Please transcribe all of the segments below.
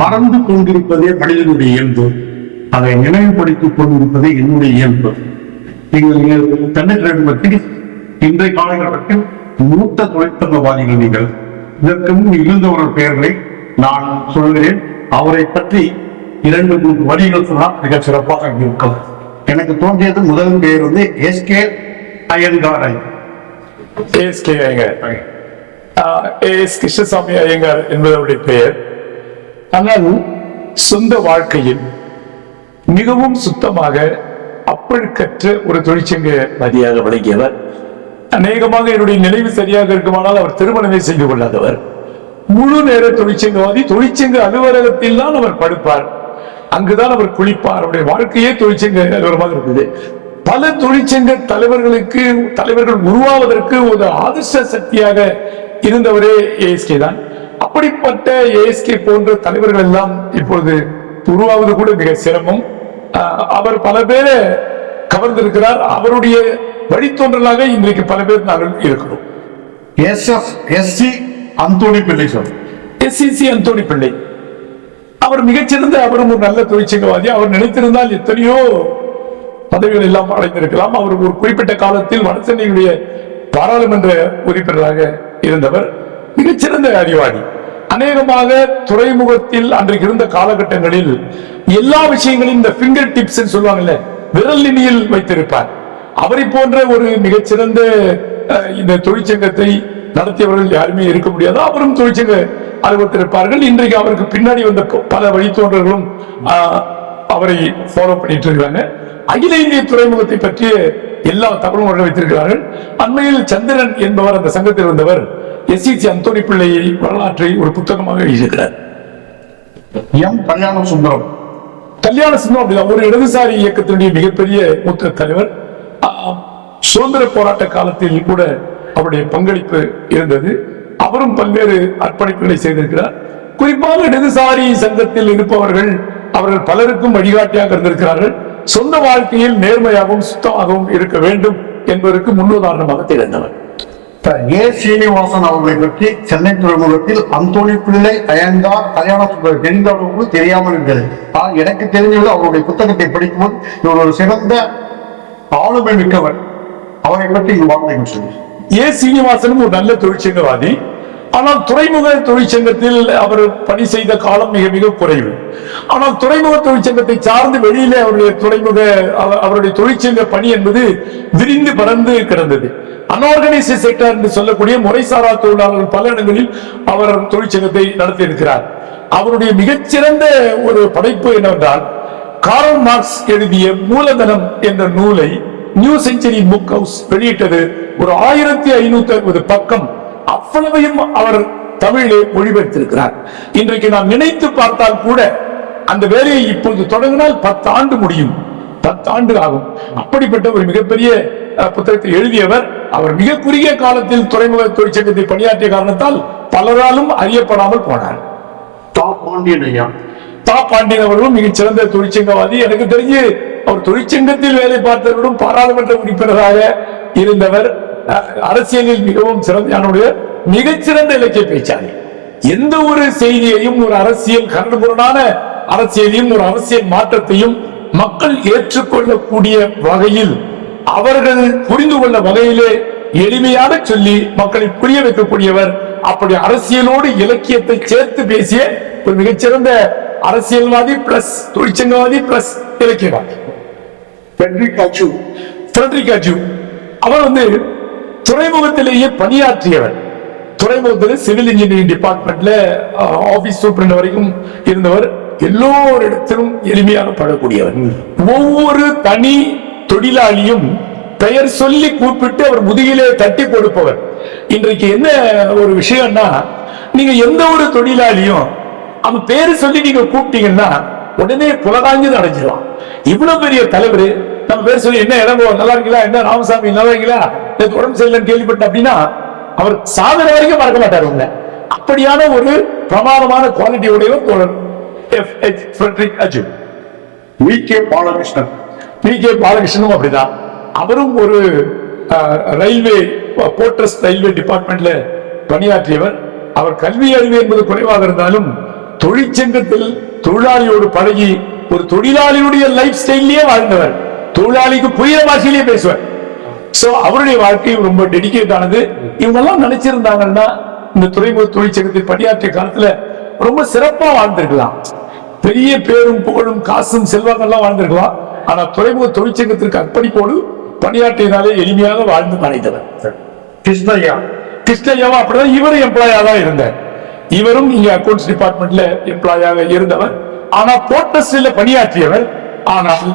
மறந்து கொண்டிருப்பதே மனிதனுடைய இயல்பு. அதை நினைவுபடுத்திக் கொண்டிருப்பதே என்னுடைய இயல்பு. நீங்கள் தென்னை பற்றி இன்றைய காலகட்டத்தில் மூத்த தொழிற்சங்கவாதிகள் நீங்கள். இதற்கு முன் ஒரு பெயர்களை நான் சொல்கிறேன் அவரை பற்றி இரண்டு மூன்று வரிகள் சொன்னால் மிக சிறப்பாக இருக்கும். எனக்கு தோன்றியது முதல் பெயர் வந்து S K அயன்காரை A S K Iyengar. Krishnaswami Iyengar என்பதனுடைய பெயர். ஆனால் சொந்த வாழ்க்கையில் மிகவும் சுத்தமாக அப்பழுக்கற்ற ஒரு தொழிற்சங்க மதியாக விளங்கியவர். அநேகமாக என்னுடைய நினைவு சரியாக இருக்குமானால் அவர் திருமணமே செய்து கொள்ளாதவர். முழு நேர தொழிற்சங்கவாதி தொழிற்சங்க அலுவலகத்தில் தான் அவர் படுப்பார். அங்குதான் அவர் குளிப்பார். அவருடைய வாழ்க்கையே தொழிற்சங்க அலுவலகமாக இருந்தது. பல தொழிற்சங்க தலைவர்களுக்கு தலைவர்கள் உருவாவதற்கு ஒரு ஆதர்ச சக்தியாக இருந்தவரே ஏஎஸ்கே தான். அப்படிப்பட்ட ஏஎஸ்கே போன்ற தலைவர்கள் எல்லாம் இப்பொழுது உருவாவது கூட மிக சிரமம். அவர் பல பேரை கவர்ந்திருக்கிறார். அவருடைய வழித்தோன்றலாக இன்றைக்கு பல பேர் நாங்கள் இருக்கிறோம். எஸ் எஸ் எஸ்சி அந்தோணி பிள்ளை சார். எஸ்சிசி அந்தோணி பிள்ளை. அவர் மிகச்சிறந்த அவரும் ஒரு நல்ல தொழிற்சங்கவாதி. அவர் நினைத்திருந்தால் எத்தனையோ பதவிகள் எல்லாம் அடைந்திருக்கலாம். அவர் ஒரு குறிப்பிட்ட காலத்தில் வடசென்னையுடைய பாராளுமன்ற உறுப்பினராக இருந்தவர். மிகச்சிறந்த அறிவாளி. அநேகமாக துறைமுகத்தில் அன்றைக்கு இருந்த காலகட்டங்களில் எல்லா விஷயங்களையும் இந்த ஃபிங்கர் டிப்ஸ் சொல்லுவாங்கல்ல விரல் நுனியில் வைத்திருப்பார். அவரை போன்ற ஒரு மிகச்சிறந்த இந்த தொழிற்சங்கத்தை நடத்தியவர்கள் யாருமே இருக்க முடியாது. அவரும் தொழிற்சங்க அலுவலகத்தில் இன்றைக்கு அவருக்கு பின்னாடி வந்த பல வழித்தோன்றர்களும் ஆஹ், அவரை ஃபாலோ பண்ணிட்டு இருக்காங்க. அகில இந்திய துறைமுகத்தை பற்றிய எல்லா தகவலும் வர வைத்திருக்கிறார்கள். அண்மையில் சந்திரன் என்பவர் அந்த சங்கத்தில் இருந்தவர் எஸ்சிசி அந்தோணி பிள்ளையை வரலாற்றை ஒரு புத்தகமாக எழுதியிருக்கிறார். எம் கல்யாண சுந்தரம் கல்யாண சின்னம் அப்படிதான். ஒரு இடதுசாரி இயக்கத்தினுடைய மிகப்பெரிய மூத்த தலைவர். சுதந்திர போராட்ட காலத்தில் கூட அவருடைய பங்களிப்பு இருந்தது. அவரும் பல்வேறு அர்ப்பணிப்புகளை செய்திருக்கிறார். குறிப்பாக இடதுசாரி சங்கத்தில் இருப்பவர்கள் அவர்கள் பலருக்கும் வழிகாட்டியாக இருந்திருக்கிறார்கள். சொந்த வாழ்க்கையில் நேர்மையாகவும் சுத்தமாகவும் இருக்க வேண்டும் என்பதற்கு முன்னுதாரணமாக திகழ்ந்தவர். ஏ சீனிவாசன் அவர்களை பற்றி சென்னை துறைமுகத்தில் அந்தோணி பிள்ளை அயன்கார் கல்யாண சுந்தரம் தெரிந்தவர்களுக்கு தெரியாமல் இருக்கிறது. ஆனால் எனக்கு தெரிஞ்சது அவருடைய புத்தகத்தை படிக்கும்போது இவர் ஒரு சிறந்த ஆளுமை மிக்கவர். அவரை பற்றி இந்த வார்த்தைகள் சொல்லி. ஏ சீனிவாசனும் ஒரு நல்ல தொழிற்சங்கவாதி. ஆனால் துறைமுக தொழிற்சங்கத்தில் அவர் பணி செய்த காலம் மிக மிக குறைவு. ஆனால் துறைமுக தொழிற்சங்கத்தை சார்ந்து வெளியிலே அவருடைய துறைமுக அவருடைய தொழிற்சங்க பணி என்பது விரிந்து பறந்து கிடந்தது. அன்ஆர்கனைஸ்ட் செக்டர் என்று சொல்லக்கூடிய முறைசாரா தொழிலாளர்கள் பல இடங்களில் அவர் தொழிற்சங்கத்தை நடத்தியிருக்கிறார். அவருடைய மிகச்சிறந்த ஒரு படைப்பு என்னவென்றால் கார்ல் மார்க்ஸ் எழுதிய மூலதனம் என்ற நூலை நியூ செஞ்சுரி புக் ஹவுஸ் வெளியிட்டது ஒரு ஆயிரத்தி ஐநூத்தி அறுபது பக்கம். அவ்வளவையும் அவர் தமிழிலே மொழிபெயர்த்திருக்கிறார். இன்றைக்கு நாம் நினைத்து பார்த்தால் கூட அந்த வேலையை இப்பொழுது தொடங்கினால் பத்து ஆண்டு முடியும். பத்து ஆண்டு ஆகும். அப்படிப்பட்ட ஒரு மிகப்பெரிய புத்தகத்தை எழுதியவர் அவர் மிக குறுகிய காலத்தில் துறைமுக தொழிற்சங்கத்தை பணியாற்றிய காரணத்தால் பலராலும் அறியப்படாமல் போனார். தா பாண்டியன் ஐயா. தா பாண்டியன் அவர்களும் மிகச் சிறந்த தொழிற்சங்கவாதி. எனக்கு தெரிஞ்சு அவர் தொழிற்சங்கத்தில் வேலை பார்த்தவர்களும் பாராளுமன்ற உறுப்பினராக இருந்தவர். அரசியலில் மிகவும் சிறந்த மிகச்சிறந்த இலக்கிய பேச்சாளி. எந்த ஒரு செய்தியையும் ஒரு அரசியல் கரடுமுரடான அரசியலையும் ஒரு அரசியல் மாற்றத்தையும் மக்கள் ஏற்றுக்கொள்ளக்கூடிய வகையில் அவர்கள் புரிந்து கொள்ள வகையிலே எளிமையாக சொல்லி மக்களை புரிய வைக்கக்கூடியவர் அப்படி அரசியலோடு இலக்கியத்தை சேர்த்து பேசிய ஒரு மிகச்சிறந்த அரசியல்வாதி பிளஸ் தொழிற்சங்கவாதி பிளஸ் இலக்கியவாதி. அவர் வந்து துறைமுகத்திலேயே பணியாற்றியவர். துறைமுகத்தில் சிவில் இன்ஜினியரிங் டிபார்ட்மெண்ட்ல ஆபீஸ் சூப்பரண்ட் வரைக்கும் இருந்தவர். எல்லோரிடத்திலும் எளிமையாக படக்கூடியவர் ஒவ்வொரு தனி தொழிலாளியும் பெயர் சொல்லி கூப்பிட்டு அவர் முதுகிலே தட்டி கொடுப்பவர். இன்றைக்கு என்ன ஒரு விஷயம்னா நீங்க எந்த ஒரு தொழிலாளியும் அவன் பேரு சொல்லி நீங்க கூப்பிட்டீங்கன்னா உடனே புலகாஞ்சு அடைஞ்சிருவான். இவ்வளவு பெரிய தலைவர் நம்ம பேர் சொல்லி என்ன இடம் நல்லா இருக்கீங்களா? என்ன ராமசாமி நல்லா இருக்கீங்களா? நேத்து உடம்பு சரியில்லைன்னு கேள்விப்பட்ட அப்படின்னா அவர் சாதனை வரைக்கும் மறக்க மாட்டார் உங்களை. அப்படியான ஒரு பிரமாதமான குவாலிட்டி உடையவர் தோழர் F H Frederick V K Balakrishnan P K பாலகிருஷ்ணனும் அப்படிதான். அவரும் ஒரு ரயில்வே போர்ட்ரஸ் ரயில்வே டிபார்ட்மெண்ட்ல பணியாற்றியவர். அவர் கல்வி அறிவு என்பது குறைவாக இருந்தாலும் தொழிற்சங்கத்தில் தொழிலாளியோடு பழகி ஒரு தொழிலாளியுடைய லைஃப் ஸ்டைல்லயே வாழ்ந்தவர். தொழிலாளிக்கு புதிய பாஷையிலேயே பேசுவார். சோ அவருடைய வாழ்க்கை ரொம்ப டெடிகேட் ஆனது. இவங்க எல்லாம் நினைச்சிருந்தாங்கன்னா இந்த துறைமுக தொழிற்சங்கத்தில் பணியாற்றிய காலத்துல ரொம்ப சிறப்பா வாழ்ந்திருக்கலாம். பெரிய பேரும் புகழும் காசும் செல்வங்கள்லாம் வாழ்ந்திருக்கலாம். ஆனா துறைமுக தொழிற்சங்கத்திற்கு அர்ப்பணிப்போடு பணியாற்றியதாலே எளிமையாக வாழ்ந்து மறைந்தவர். கிருஷ்ணய்யா. கிருஷ்ணய்யாவும் அப்படிதான். இவரும் எம்ப்ளாயா தான் இருந்தார். இவரும் இங்க அக்கௌண்ட்ஸ் டிபார்ட்மெண்ட்ல எம்ப்ளாயாக இருந்தவர். ஆனா போர்ட்ரஸ்ட்ல பணியாற்றியவர். ஆனால்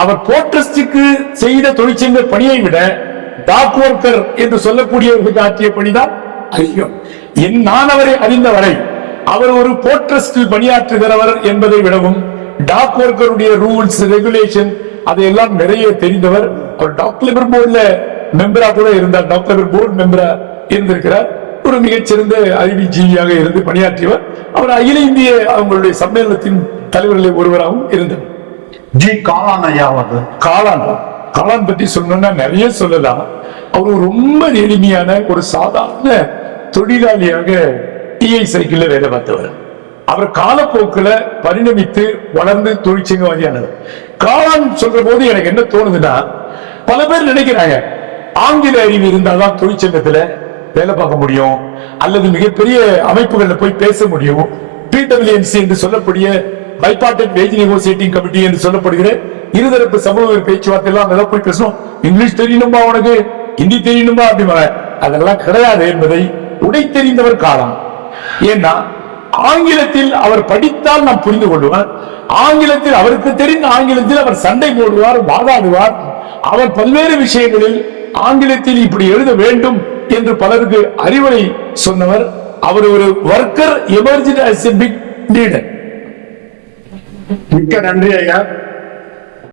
அவர் போட்ரஸ்டுக்கு செய்த தொழிற்சங்க பணியை விட டாக் ஒர்க்கர் என்று சொல்லக்கூடியவர்களுக்கு ஆற்றிய பணிதான் அதிகம் என் நான் அவரை அவர் ஒரு போர்ட்ரஸ்டில் பணியாற்றுகிறவர் என்பதை விடவும் டாக் ஒர்க்கருடைய ரூல்ஸ் ரெகுலேஷன் அதையெல்லாம் நிறைய தெரிந்தவர் அவர் டாக் லிபர் போர்டுல மெம்பரா கூட இருந்தார். டாக் லிபர் போர்டு மெம்பரா இருந்திருக்கிறார். ஒரு மிகச்சிறந்த அறிவிஜீவியாக இருந்து பணியாற்றியவர். அவர் அகில இந்திய அவங்களுடைய சம்மேளனத்தின் தலைவர்களில் ஒருவராகவும் இருந்தார் ஜி காளான் ஐயா காளான். காளான் பற்றி சொல்லணும்னா நிறைய சொல்லலாம். அவர் ரொம்ப எளிமையான ஒரு சாதாரண தொழிலாளியாக டிஐ சைக்கிள்ல வேலை பார்த்தவர். அவர் காலப்போக்குல பரிணமித்து வளர்ந்து தொழிற்சங்கவாதியானவர். காளான் சொல்ற போது எனக்கு என்ன தோணுதுன்னா பல பேர் நினைக்கிறாங்க ஆங்கில அறிவு இருந்தாதான் தொழிற்சங்கத்துல வேலை பார்க்க முடியும். அல்லது மிகப்பெரிய அமைப்புகளில் போய் பேச முடியும். பிடபிள்யூஎம்சி என்று சொல்லக்கூடிய பைபார்டன் வேஜ் நெகோசியேட்டிங் கமிட்டி என்று சொல்லப்படுகிற இருதரப்பு சமூக பேச்சுவார்த்தை எல்லாம் நல்லா போய் பேசணும். இங்கிலீஷ் தெரியணுமா உனக்கு? ஹிந்தி தெரியணுமா? அப்படிமா அதெல்லாம் கிடையாது என்பதை உடை தெரிந்தவர் காலம். ஏன்னா ஆங்கிலத்தில் அவர் படித்தால் நாம் புரிந்து கொள்வார் ஆங்கிலத்தில் அவருக்கு தெரிந்த ஆங்கிலத்தில் அவர் சண்டை போடுவார் வாதாடுவார். அவர் பல்வேறு விஷயங்களில் ஆங்கிலத்தில் இப்படி எழுத வேண்டும் என்று பலருக்கு அறிவுரை சொன்னவர். அவர் ஒரு ஒர்க்கர் எமர்ஜென்ட் பிக் லீடர் மிக்க நன்றி ஐயா.